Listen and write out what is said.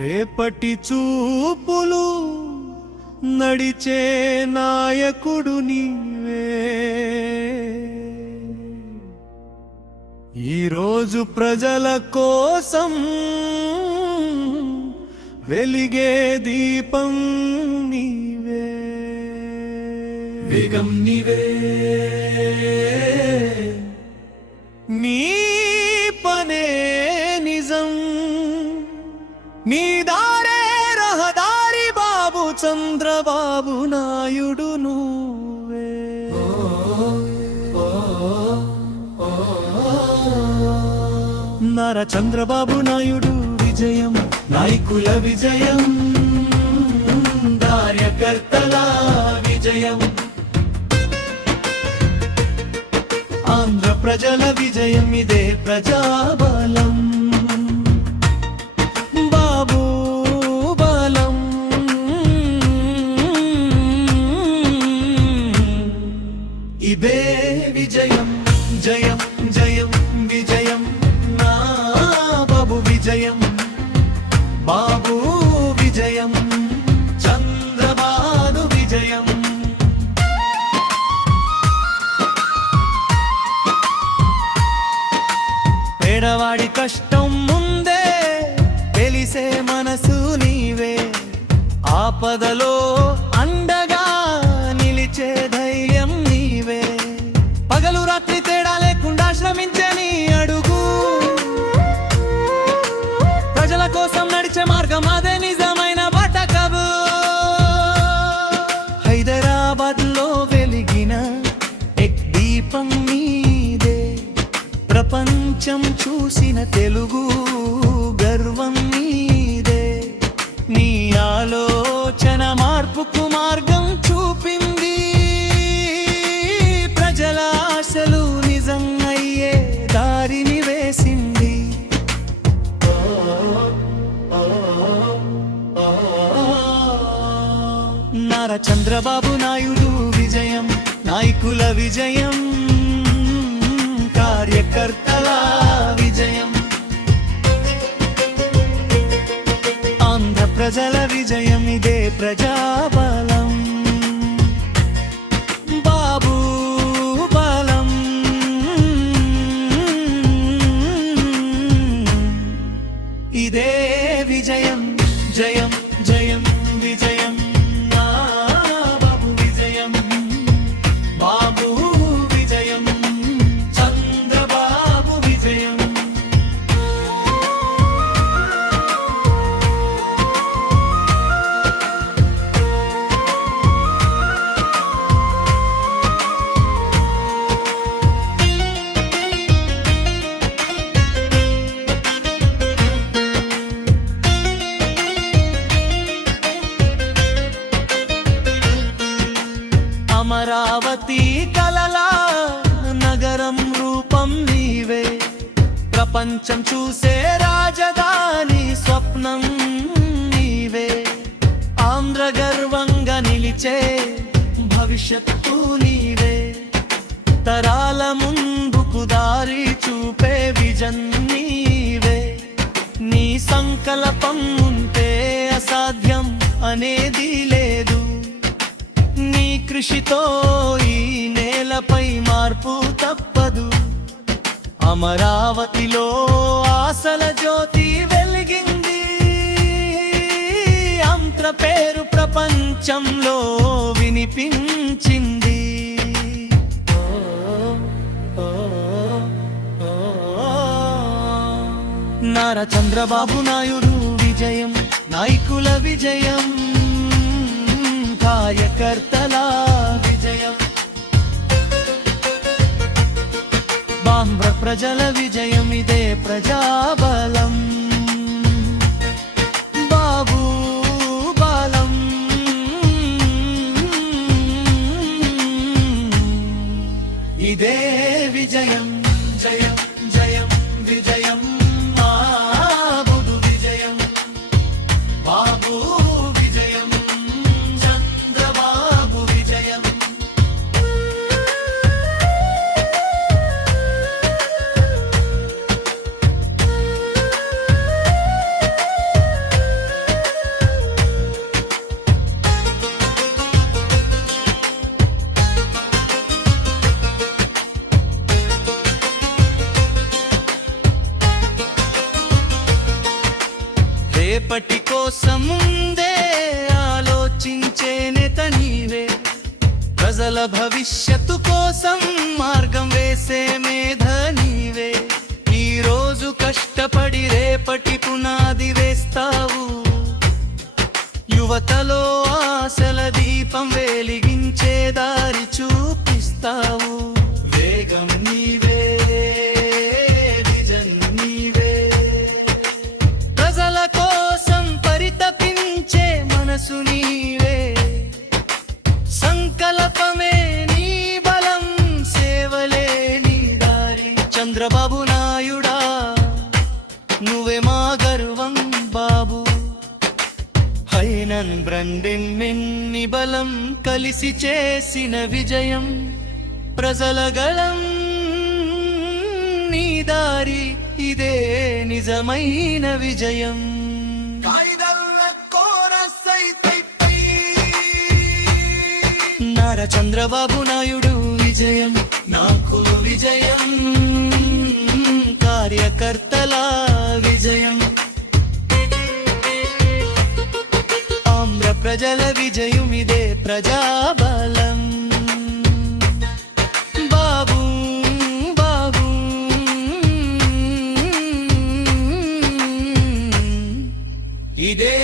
రేపటి చూపులు నడిచే నాయకుడు నీవే, ఈరోజు ప్రజల కోసం వెలిగే దీపం నీవే, వేగం నీవే, నీ పనే నిజం, నీ దారే రహదారి బాబు చంద్రబాబు నాయుడు నువ్వే. నారా చంద్రబాబు నాయుడు విజయం, నాయకుల విజయం, కార్యకర్తల విజయం, ఆంధ్ర ప్రజల విజయం, ఇదే ప్రజాబలం. బాబు బలం, ఇదే విజయం, జయం జయం విజయం, నా బాబు విజయం, బాబు విజయం, చంద్రబాబు విజయం. పేదవాడి కష్టం ముందే తెలిసే మనసు నీవే, ఆపదలో అండగా నిలిచే ధైర్యం నీవే, పగలు రాత్రి తేడా లేకుండా శ్రమించే నీ అడుగు, ప్రజల కోసం నడిచే మార్గం అదే నిజమైన బటకవు. హైదరాబాద్ లో వెలిగిన ఎక్ దీపం నీదే, ప్రపంచం చూసిన తెలుగు గర్వం నీదే, నీ ఆలోచన మార్పుకు మార్గం చూపింది, ప్రజల ఆశలు నిజం అయ్యే దారిని వేసింది. నారా చంద్రబాబు నాయుడు విజయం, నాయకుల విజయం, కార్యకర్తల విజయం, ఆంధ్ర ప్రజల విజయం, ఇదే ప్రజాబలం. బాబు బలం, ఇదే విజయం, జయం జయం విజయం, నా బాబు విజయం, బాబు విజయం, చంద్రబాబు విజయం. అమరావతి కలలా నగరం రూపం నీవే, ప్రపంచం చూసే రాజధాని స్వప్నం నీవే, ఆంధ్ర గర్వంగా నిలిచే భవిష్యత్తు నీవే, తరాల ముందుకు దారి చూపే విజన్ నీవే, నీ సంకల్పం ఉంటే అసాధ్యం అనేది లేదు, నీ కృషితో ఈ నేలపై మార్పు తప్పదు. అమరావతిలో ఆశల జ్యోతి వెలిగింది, ఆంధ్ర పేరు ప్రపంచంలో వినిపించింది. నారా చంద్రబాబు నాయుడు విజయం, నాయకుల విజయం, కార్యకర్తల విజయం, ఆంధ్ర ప్రజల విజయం, ఇదే ప్రజాబలం. బాబు బలం, ఇదే విజయం, జయం జయం విజయం, బాబు విజయం, బాబు విజయం, చంద్రబాబు విజయం. ప్రజల భవిష్యత్తు కోసం మార్గం వేసే మేధ నీవే. ఈ రోజు కష్టపడి రేపటి పునాది వేస్తావు. యువతలో ఆశల దీపం వెలిగించే దారి చూపిస్తావు. వేగం నీవే, విజన్ నీవే, ప్రజల కోసం పరితపించే మనసు నీవే. సంకల్పమే నీ బలం, సేవలే నీ దారి. చంద్రబాబు నాయుడా నువ్వే మా గర్వం బాబు. హైనన్ బ్రండెన్ మెన్ని బలం కలిసి చేసిన విజయం. ప్రజల గళం నీ దారి, ఇదే నిజమైన విజయం. నారా చంద్రబాబు నాయుడు విజయం నాకు విజయం, కార్యకర్తల విజయం, ఆంధ్ర ప్రజల విజయం, ఇదే ప్రజాబలం. బాబు బాబు ఇదే